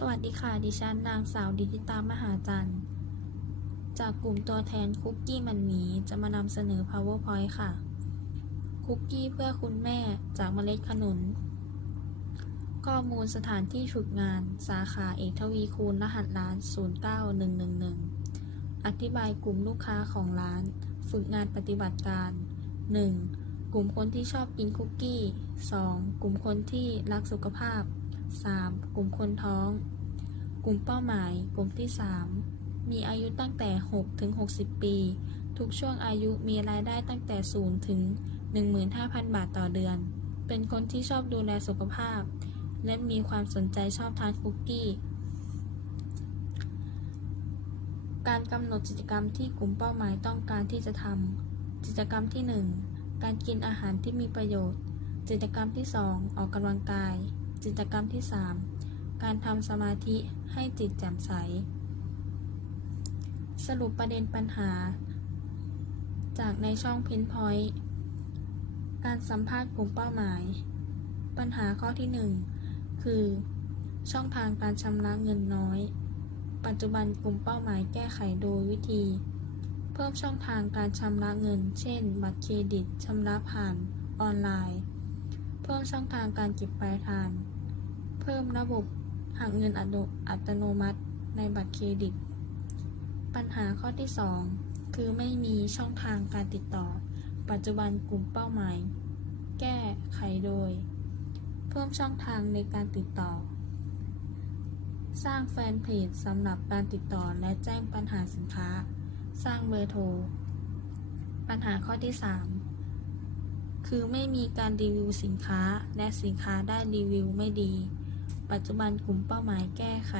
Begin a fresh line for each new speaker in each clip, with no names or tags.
สวัสดีค่ะ ดิฉันนางสาวดิติตามหาจันทร์ จากกลุ่มตัวแทนคุกกี้มันหมีจะมานำเสนอ powerpoint ค่ะ คุกกี้เพื่อคุณแม่จากเมล็ดขนุน ข้อมูลสถานที่ฝึกงาน สาขาเอกทวีคูณรหัสร้าน 09111 อธิบายกลุ่มลูกค้าของร้าน ฝึกงานปฏิบัติการ 1. กลุ่มคนที่ชอบกินคุกกี้ 2. กลุ่มคนที่รักสุขภาพ 3. กลุ่มคนท้อง กลุ่มเป้าหมาย กลุ่มที่ 3 มีอายุตั้งแต่ 6 ถึง 60 ปี ทุกช่วงอายุมีรายได้ตั้งแต่ 0 ถึง 15,000 บาทต่อเดือน เป็นคนที่ชอบดูแลสุขภาพ และมีความสนใจชอบทานคุกกี้ การกำหนดกิจกรรมที่กลุ่มเป้าหมายต้องการที่จะทำกิจกรรมที่ 1 การกินอาหารที่มีประโยชน์ กิจกรรมที่ 2 ออกกำลังกาย กิจกรรมที่ 3 การทำสมาธิให้จิตแจ่มใส สรุปประเด็นปัญหา จากในช่องพินพอยต์การสัมภาษณ์กลุ่มเป้าหมาย ปัญหาข้อที่ 1 คือ ช่องทางการชำระเงินน้อย ปัจจุบันกลุ่มเป้าหมายแก้ไขโดยวิธี เพิ่มช่องทางการชำระเงิน เช่น บัตรเครดิตชำระผ่านออนไลน์ เพิ่มช่องทางการเก็บปลายทาง พิ่มระบบหักเงินอัตโนมัติในบัตรเครดิต ปัญหาข้อที่ 2 คือไม่มีช่องทางการติดต่อ ปัจจุบันกลุ่มเป้าหมาย แก้ไขโดย เพิ่มช่องทางในการติดต่อ สร้างแฟนเพจสำหรับการติดต่อและแจ้งปัญหาสินค้า สร้างเบอร์โทร ปัญหาข้อที่ 3 คือไม่มีการรีวิวสินค้าและสินค้าได้รีวิวไม่ดี ปัจจุบันกลุ่มเป้าหมายแก้ไข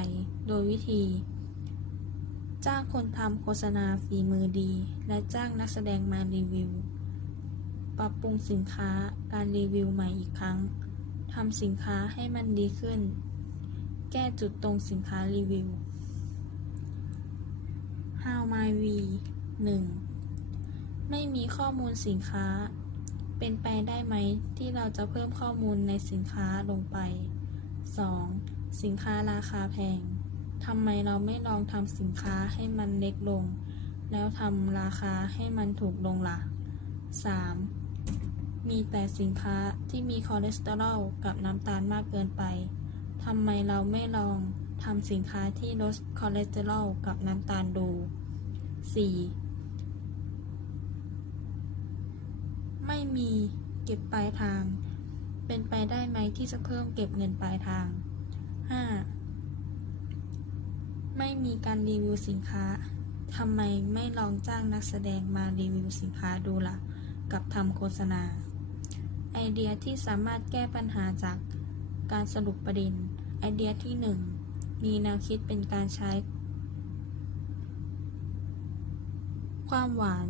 โดยวิธี จ้างคนทำโฆษณาฝีมือดี และจ้างนักแสดงมารีวิว ปรับปรุงสินค้าการรีวิวใหม่อีกครั้งทำสินค้าให้มันดีขึ้น แก้จุดตรงสินค้ารีวิว How My V 1. ไม่มีข้อมูลสินค้า เป็นไปได้ไหมที่เราจะเพิ่มข้อมูลในสินค้าลงไป 2. สินค้าราคาแพง ทำไมเราไม่ลองทำสินค้าให้มันเล็กลง แล้วทำราคาให้มันถูกลงละ่ะ 3. มีแต่สินค้าที่มีคอเลสเตอรอลกับน้ำตาลมากเกินไป ทำไมเราไม่ลองทำสินค้าที่ลดคอเลสเตอรอลกับน้ำตาลดู 4. ไม่มีเก็บปลายทาง เป็นไปได้ไหมที่จะเพิ่มเก็บเงินปลายทาง 5. ไม่มีการรีวิวสินค้าทำไมไม่ลองจ้างนักแสดงมารีวิวสินค้าดูละ่ะ กับทำโฆษณา ไอเดียที่สามารถแก้ปัญหาจากการสรุปประเด็น ไอเดียที่ 1 มีแนวคิดเป็นการใช้ ความหวาน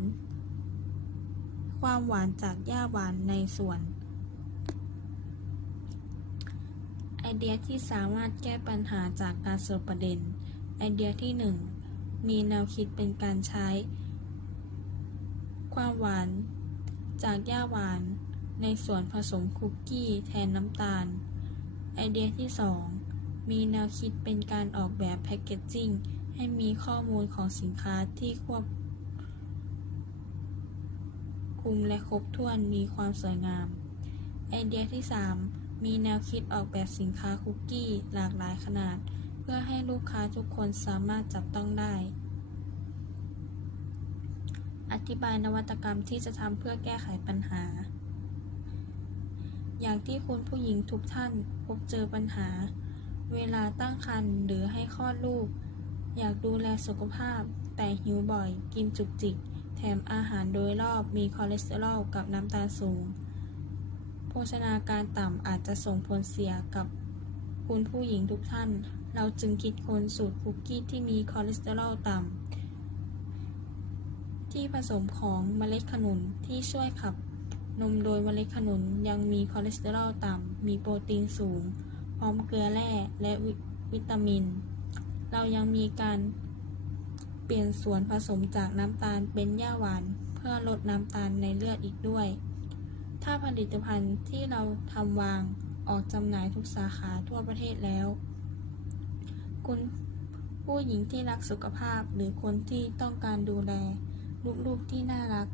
ความหวานจากหญ้าหวานในสวน ไอ เดียที่สามารถแก้ปัญหาจากการสรุปประเด็น ไอเดียที่ 1 มีแนวคิดเป็นการใช้ ความหวาน จากหญ้าหวาน ในส่วนผสมคุกกี้แทนน้ำตาล ไอเดียที่ 2 มีแนวคิดเป็นการออกแบบแพคเกจจิ้งให้มีข้อมูลของสินค้าที่ควบคุมและครบถ้วนมีความสวยงาม ไอเดียที่ 3 มีแนวคิดออกแบบสินค้าคุกกี้หลากหลายขนาด เพื่อให้ลูกค้าทุกคนสามารถจับต้องได้ อธิบายนวัตกรรมที่จะทำเพื่อแก้ไขปัญหา อย่างที่คุณผู้หญิงทุกท่านพบเจอปัญหา เวลาตั้งครรภ์หรือให้คลอดลูก อยากดูแลสุขภาพ แต่หิวบ่อย กินจุกจิก แถมอาหารโดยรอบมีคอเลสเตอรอลกับน้ำตาลสูง ชนาการต่ำอาจจะส่งผลเสียกับคุณผู้หญิงทุกท่าน เราจึงคิดค้นสูตรคุกกี้ที่มีคอเลสเตอรอลต่ำ ที่ผสมของเมล็ดขนุนที่ช่วยขับนมโดยเมล็ดขนุนยังมีคอเลสเตอรอลต่ำ มีโปรตีนสูง พร้อมเกลือแร่และวิวิตามิน เรายังมีการเปลี่ยนส่วนผสมจากน้ำตาลเป็นหญ้าหวาน เพื่อลดน้ำตาลในเลือดอีกด้วย ถ้าผลิตภัณฑ์ที่เราทำวางออกจำหน่ายทุกสาขาทั่วประเทศแล้ว คุณผู้หญิงที่รักสุขภาพหรือคนที่ต้องการดูแล ลูกๆที่น่ารัก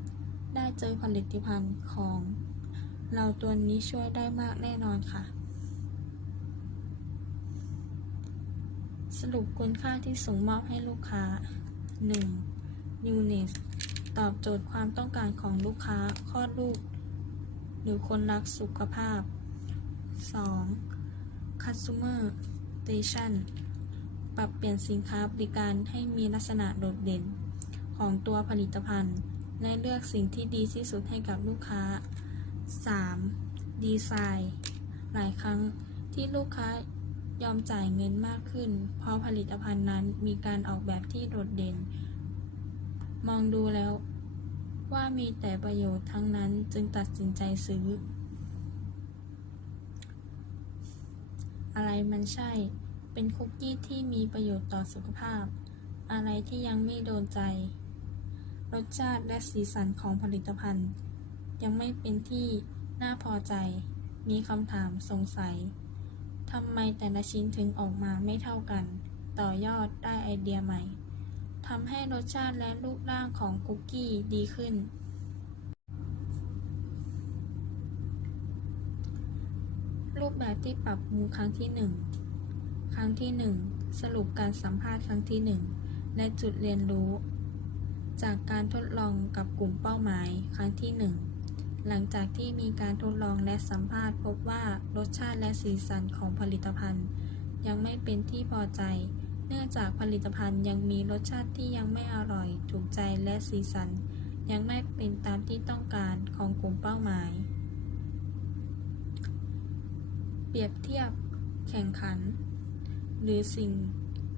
ได้เจอผลิตภัณฑ์ของ เราตัวนี้ช่วยได้มากแน่นอนค่ะ สรุปคุณค่าที่ส่งมอบให้ลูกค้า 1. Newness ตอบโจทย์ความต้องการของลูกค้าคลอดลูก หรือคนรักสุขภาพ 2. Customer Station ปรับเปลี่ยนสินค้าบริการให้มีลักษณะโดดเด่น ของตัวผลิตภัณฑ์ และเลือกสิ่งที่ดีที่สุดให้กับลูกค้า 3. ดีไซน์หลายครั้งที่ลูกค้ายอมจ่ายเงินมากขึ้น เพราะผลิตภัณฑ์นั้นมีการออกแบบที่โดดเด่น มองดูแล้ว ว่ามีแต่ประโยชน์ทั้งนั้นจึงตัดสินใจซื้อ อะไรมันใช่ เป็นคุกกี้ที่มีประโยชน์ต่อสุขภาพ อะไรที่ยังไม่โดนใจ รสชาติและสีสันของผลิตภัณฑ์ ยังไม่เป็นที่น่าพอใจ มีคำถามสงสัยทำไมแต่ละชิ้นถึงออกมาไม่เท่ากัน ต่อยอดได้ไอเดียใหม่ ทำให้รสชาติและรูปร่างของคุกกี้ดีขึ้น รูปแบบที่ปรับปรุงครั้งที่ 1 ครั้งที่ 1 สรุปการสัมภาษณ์ครั้งที่ 1 และจุดเรียนรู้ จากการทดลองกับกลุ่มเป้าหมายครั้งที่ 1หลังจากที่มีการทดลองและสัมภาษณ์พบว่ารสชาติและสีสันของผลิตภัณฑ์ ยังไม่เป็นที่พอใจ เนื่องจากผลิตภัณฑ์ยังมีรสชาติที่ยังไม่อร่อย ถูกใจและสีสัน ยังไม่เป็นตามที่ต้องการของกลุ่มเป้าหมาย เปรียบเทียบ แข่งขัน หรือสิ่ง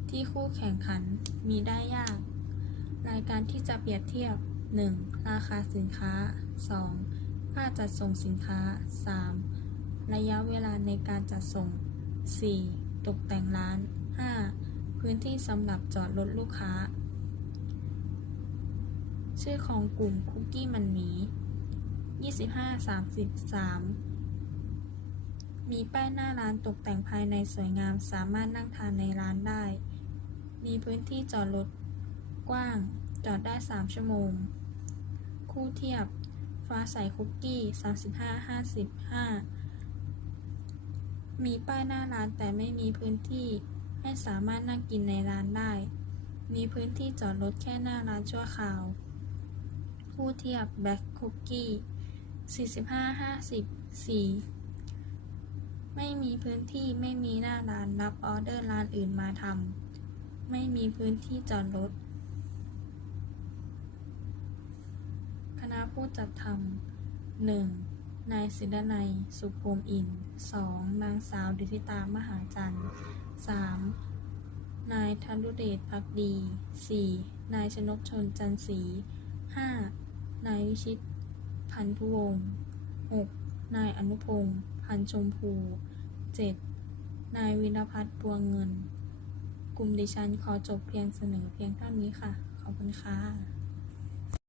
ที่คู่แข่งขันมีได้ยาก รายการที่จะเปรียบเทียบ 1. ราคาสินค้า 2. ค่าจัดส่งสินค้า 3. ระยะเวลาในการจัดส่ง 4. ตกแต่งร้าน พื้นที่สำหรับจอดรถลูกค้า ชื่อของกลุ่มคุกกี้มันหมี 2533 มีป้ายหน้าร้านตกแต่งภายในสวยงามสามารถนั่งทานในร้านได้ มีพื้นที่จอดรถกว้าง จอดได้ 3 ชั่วโมง คู่เทียบ ฟ้าใสคุกกี้ 35-55 มีป้ายหน้าร้านแต่ไม่มีพื้นที่ ให้สามารถนั่งกินในร้านได้ มีพื้นที่จอดรถแค่หน้าร้านชั่วคราว คู่เทียบแบ็คคุกกี้45-50 4ไม่มีพื้นที่ไม่มีหน้าร้านรับออเดอร์ร้านอื่นมาทำไม่มีพื้นที่จอดรถ คณะผู้จัดทำหนึ่งนายศิลนัย สุภูมิอินสองนางสาวดิธิตามหาจันทร์ สามนายธันดุเดชพักดีสี่นายชนกชนจันทร์ศรีห้านายวิชิต พันธุวงศ์หกนายอนุพงศ์พันชมพู 7. นายวิรพัฒน์บัวเงิน กลุ่มดิฉันขอจบเพียงเสนอเพียงเท่านี้ค่ะ ขอบคุณค่ะ